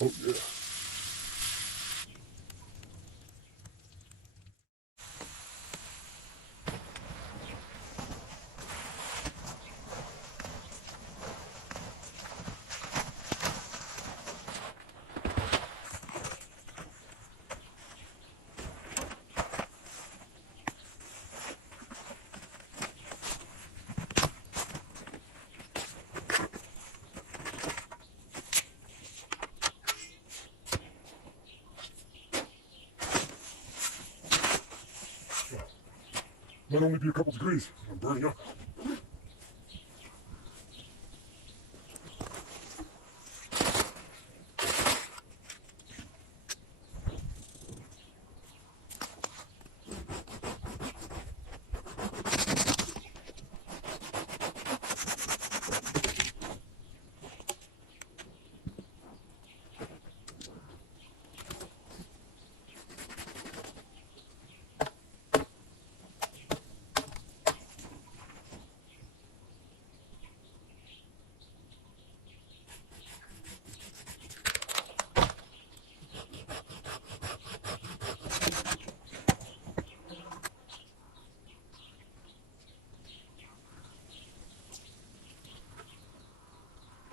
Oh yeah. Might only be a couple degrees. I'm burning up.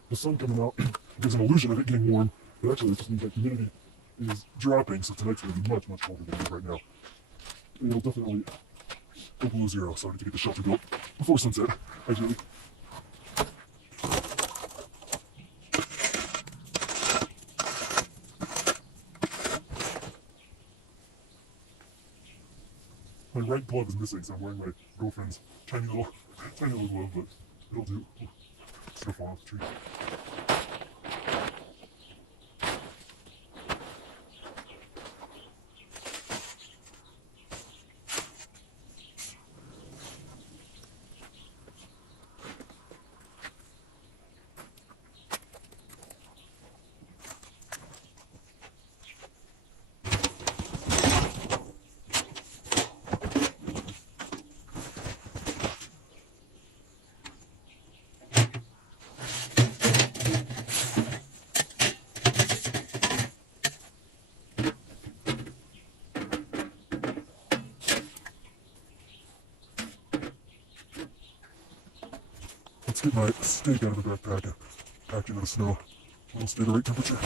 The sun coming out gives an illusion of it getting warm, but actually it just means that humidity is dropping, so tonight's going to be much, much colder than it is right now. It'll definitely go below zero, so I need to get the shelter built before sunset, ideally. My right glove is missing, so I'm wearing my girlfriend's tiny little glove, but it'll do. It's gonna fall off the tree. Let's get my steak out of the backpack and packed into the snow. It'll stay the right temperature.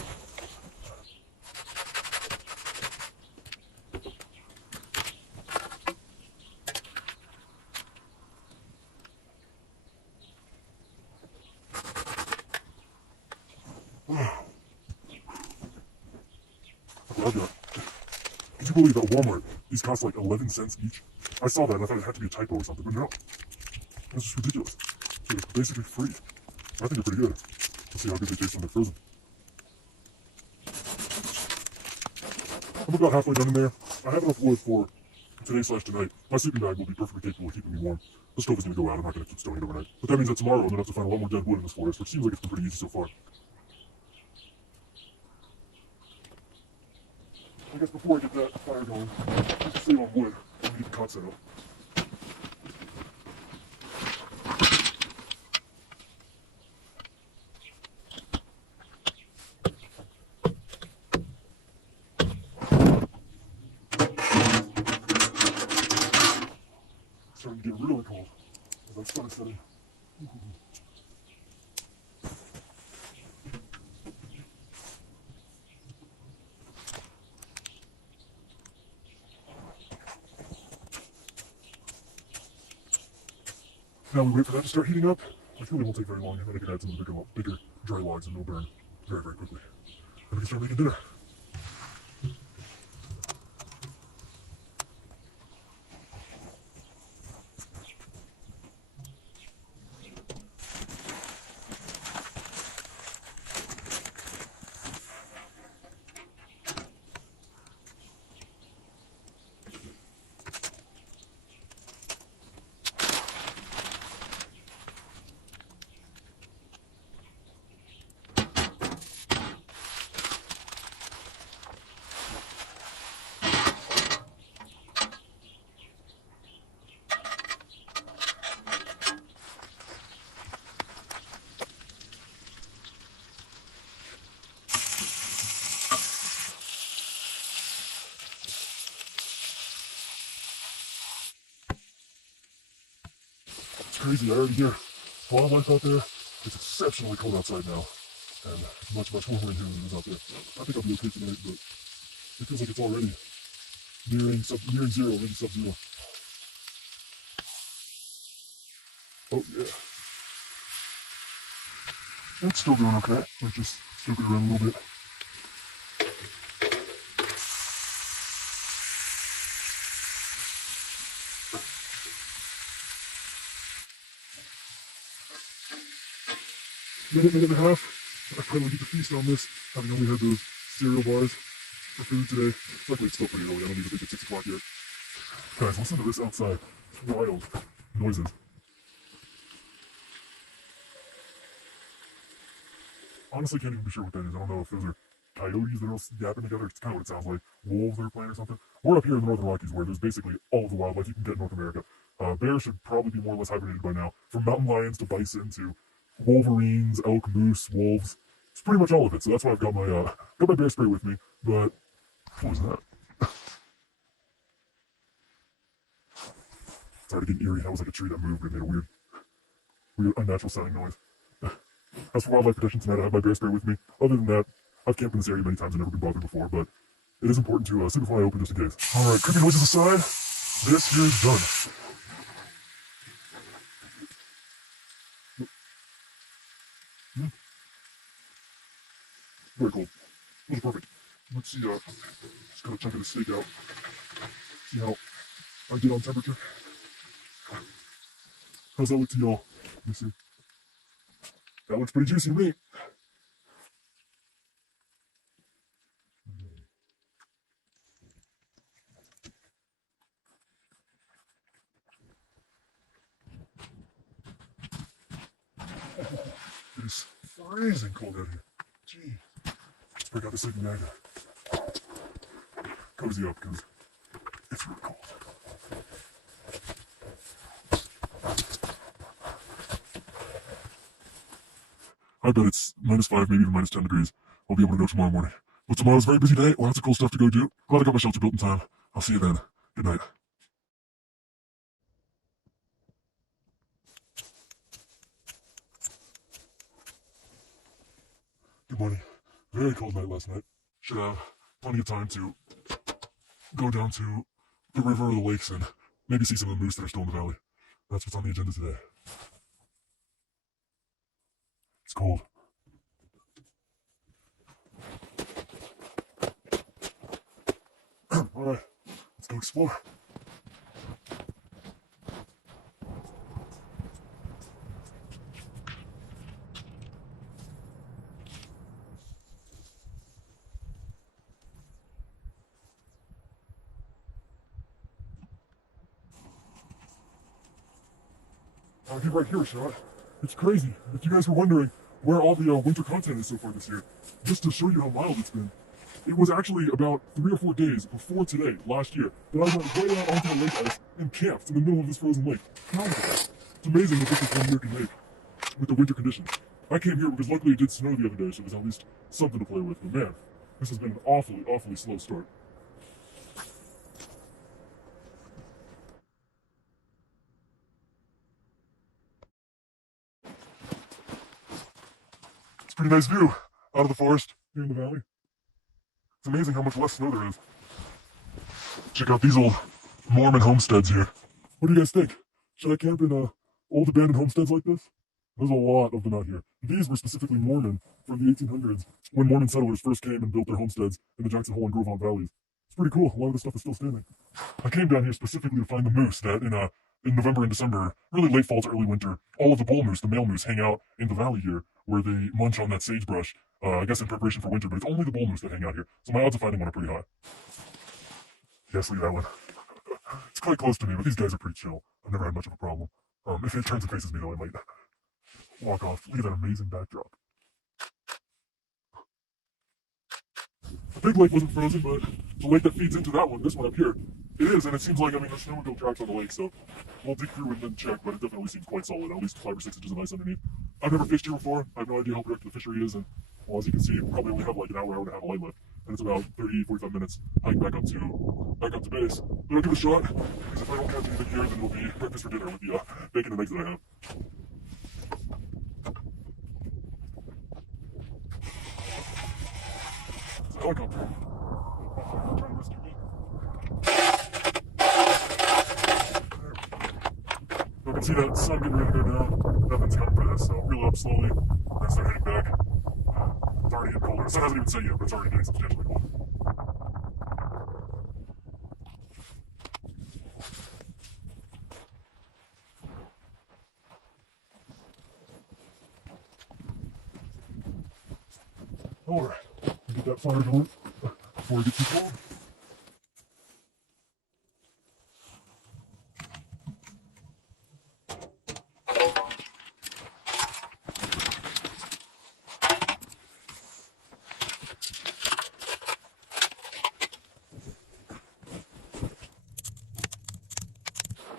Roger. Could you believe at Walmart these cost like 11 cents each? I saw that and I thought it had to be a typo or something, but no. That's just ridiculous. They're basically free. I think they're pretty good. Let's see how good they taste when they're frozen. I'm about halfway done in there. I have enough wood for today/tonight. My sleeping bag will be perfectly capable of keeping me warm. The stove is going to go out. I'm not going to keep stowing it overnight. But that means that tomorrow I'm going to have to find a lot more dead wood in this forest, which seems like it's been pretty easy so far. I guess before I get that fire going, just to save on wood, I'm going to get the cot set up. It's starting to get really cold as I started setting. Now we wait for that to start heating up. I feel it won't take very long, and then I can add some of the bigger dry logs and they'll burn very, very quickly. And we can start making dinner. crazy. I already hear wildlife out there. It's exceptionally cold outside now, and much warmer in here than it is out there. I think I'll be okay tonight, but it feels like it's already nearing zero, maybe sub-zero. Oh yeah, it's still doing okay. We're just snooping around a little bit. Minute and a half. I probably get to feast on this, having only had those cereal bars for food today. Luckily, it's still pretty early. I don't need to think it's 6 o'clock yet. Guys, listen to this outside. Wild noises. Honestly, can't even be sure what that is. I don't know if those are coyotes that are all yapping together. It's kind of what it sounds like. Wolves that are playing or something. We're up here in the Northern Rockies where there's basically all of the wildlife you can get in North America. Bears should probably be more or less hibernated by now. From mountain lions to bison to wolverines, elk, moose, wolves. It's pretty much all of it. So that's why I've got my bear spray with me. But what was that? Started getting eerie. That was like a tree that moved and made a weird, unnatural sounding noise. As for wildlife protection tonight, I have my bear spray with me. Other than that, I've camped in this area many times and never been bothered before, but it is important to sleep before I open just in case. Alright, creepy noises aside, this here is done. Very cold. Those are perfect. Let's see, just got a chunk of the steak out. See how I did on temperature. How's that look to y'all? Let me see. That looks pretty juicy to me. It is freezing cold out here. Gee. Let's break out the sleeping bag. Cozy up because it's really cold. I bet it's -5, maybe even -10 degrees. I'll be able to know tomorrow morning. But tomorrow's a very busy day. Lots of cool stuff to go do. Glad I got my shelter built in time. I'll see you then. Good night. Good morning. Very cold night last night. Should have plenty of time to go down to the river or the lakes and maybe see some of the moose that are still in the valley. That's what's on the agenda today. It's cold. Alright, let's go explore. I'll get right here a shot. It's crazy. If you guys were wondering where all the winter content is so far this year, just to show you how mild it's been, it was actually about 3 or 4 days before today, last year, that I went way out onto the lake ice and camped in the middle of this frozen lake. It's amazing what this one year can make with the winter conditions. I came here because luckily it did snow the other day, so there's at least something to play with. But man, this has been an awfully slow start. It's a pretty nice view out of the forest here in the valley. It's amazing how much less snow there is. Check out these old Mormon homesteads here. What do you guys think? Should I camp in old abandoned homesteads like this? There's a lot of them out here. These were specifically Mormon from the 1800s, when Mormon settlers first came and built their homesteads in the Jackson Hole and Grovemont valleys. It's pretty cool. A lot of this stuff is still standing. I came down here specifically to find the moose that in November and December, really late fall to early winter, all of the bull moose, the male moose, hang out in the valley here where they munch on that sagebrush, I guess in preparation for winter, but it's only the bull moose that hang out here. So my odds of finding one are pretty high. Yes, leave that one. It's quite close to me, but these guys are pretty chill. I've never had much of a problem. If it turns and faces me though, I might walk off. Look at that amazing backdrop. The big lake wasn't frozen, but the lake that feeds into that one, this one up here, it is, and it seems like, I mean, there's no real tracks on the lake, so we'll dig through and then check, but it definitely seems quite solid, at least 5 or 6 inches of ice underneath. I've never fished here before. I have no idea how productive the fishery is, and, well, as you can see, we probably only have like an hour and a half of light left. and it's about 30, 45 minutes hike back up to base. But I'll give it a shot, because if I don't catch anything here, then it'll be breakfast for dinner with the bacon and eggs that I have. It's a helicopter. Trying to rescue me. I can see that sun getting ready to go down. Nothing's coming for this, so reel up slowly and start heading back. It's already getting colder. The sun hasn't even set yet, but it's already getting substantially colder. Alright, get that fire going before it gets too cold.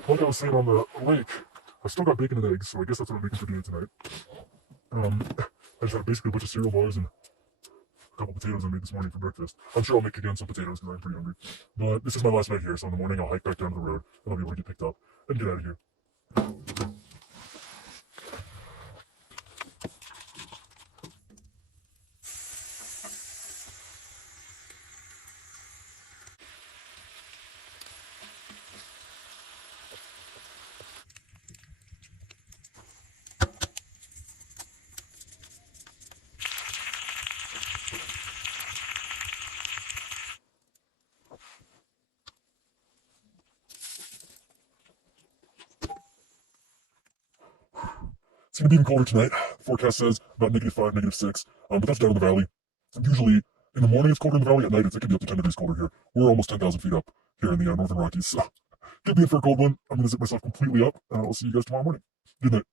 Like I was saying on the lake, I've still got bacon and eggs, so I guess that's what I'm making for dinner tonight. I just had basically a bunch of cereal bars and a couple potatoes I made this morning for breakfast. I'm sure I'll make again some potatoes because I'm pretty hungry. But this is my last night here, so in the morning I'll hike back down to the road and I'll be able to get picked up and get out of here. It's going to be even colder tonight. The forecast says about -5, -6, but that's down in the valley. Usually in the morning it's colder in the valley. At night it can be up to 10 degrees colder here. We're almost 10,000 feet up here in the northern Rockies, so get me in for a cold one. I'm going to zip myself completely up, and I'll see you guys tomorrow morning. Good night.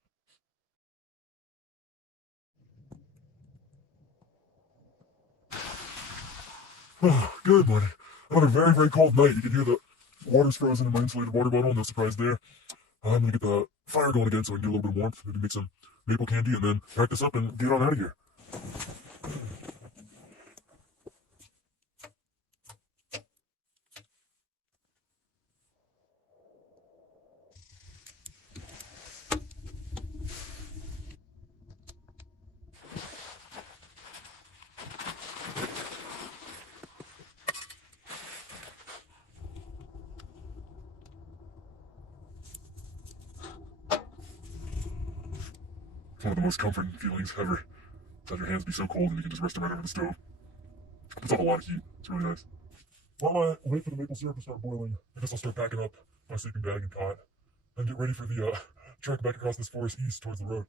Oh, good morning. Another very, very cold night. You can hear the water's frozen in my insulated water bottle. No surprise there. I'm going to get the fire going again so I can get a little bit of warmth. Maybe make some maple candy and then pack this up and get on out of here. It's one of the most comforting feelings ever. To have your hands be so cold and you can just rest them right over the stove. Puts off a lot of heat. It's really nice. While I wait for the maple syrup to start boiling, I guess I'll start packing up my sleeping bag and cot and get ready for the trek back across this forest east towards the road.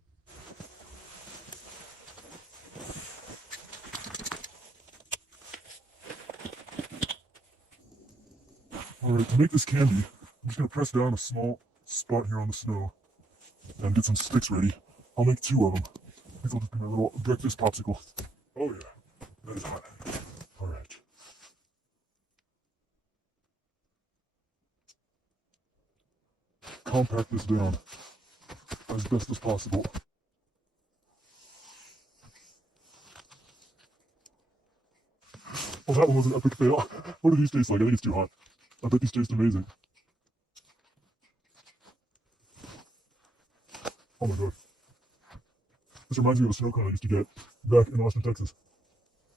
Alright, to make this candy, I'm just going to press down a small spot here on the snow and get some sticks ready. I'll make 2 of them. These will just be my little breakfast popsicle. Oh yeah, that is hot. Alright. Compact this down as best as possible. Well, that one was an epic fail. What do these taste like? I think it's too hot. I bet these taste amazing. Oh my god. This reminds me of a snow cone I used to get back in Austin, Texas.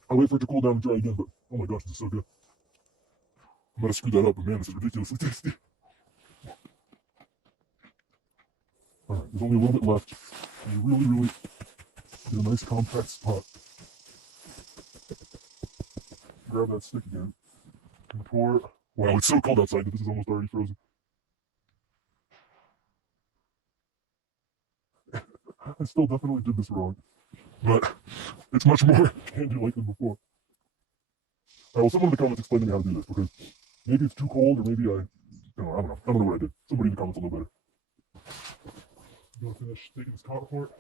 I wait for it to cool down and dry again, but oh my gosh, this is so good. I'm gonna screw that up, but man, this is ridiculously tasty. Alright, there's only a little bit left. And you really get a nice compact spot. Grab that stick again and pour. Wow, it's so cold outside that this is almost already frozen. I still definitely did this wrong, but it's much more candy-like than before. Well, someone in the comments explain to me how to do this, because maybe it's too cold, or maybe I don't know. I don't know what I did. Somebody in the comments will know better. I'm gonna finish taking this cotton apart.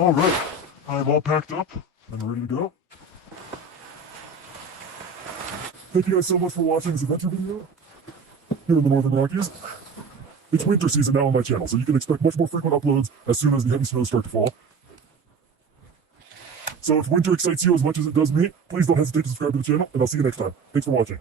All right, I'm all packed up and ready to go. Thank you guys so much for watching this adventure video here in the Northern Rockies. It's winter season now on my channel, so you can expect much more frequent uploads as soon as the heavy snows start to fall. So if winter excites you as much as it does me, please don't hesitate to subscribe to the channel, and I'll see you next time. Thanks for watching.